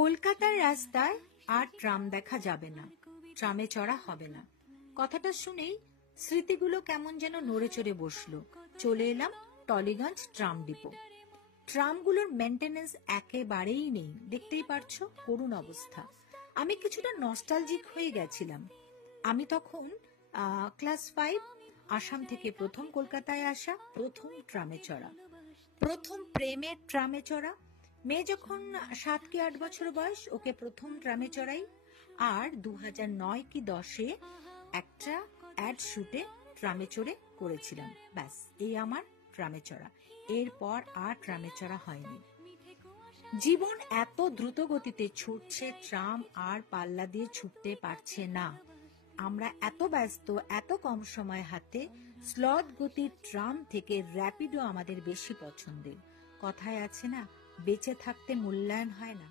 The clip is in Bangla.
কলকাতার রাস্তায় আর ট্রাম দেখা যাবে না, ট্রামে চড়া হবে না। কথাটা শুনেই স্মৃতিগুলো কেমন যেন নড়ে চড়ে বসলো। চলে এলাম টলিগঞ্জ ট্রাম ডিপো। ট্রামগুলোর মেনটেনেন্স একেবারেই নেই, দেখতেই পারছো করুণ অবস্থা। আমি কিছুটা নস্টালজিক হয়ে গেছিলাম। আমি তখন ক্লাস 5, আসাম থেকে প্রথম কলকাতায় আসা, প্রথম ট্রামে চড়া, প্রথম প্রেমের ট্রামে চড়া। মেয়ে যখন 7 কি 8 বছর বয়স, ওকে প্রথম ট্রামে চড়াই। আর 2009 কি 10-এ একটা অ্যাড শুটে ট্রামে চড়ে করেছিলাম। ব্যাস, এই আমার ট্রামে চড়া। এরপর আর ট্রামে চড়া হয়নি। জীবন এত দ্রুত গতিতে ছুটছে, ট্রাম আর পাল্লা দিয়ে ছুটতে পারছে না। আমরা এত ব্যস্ত, এত কম সময় হাতে, স্লথ গতির ট্রাম থেকে র্যাপিডো আমাদের বেশি পছন্দের। কথায় আছে না, বেঁচে থাকতে মূল্যায়ন হয় না।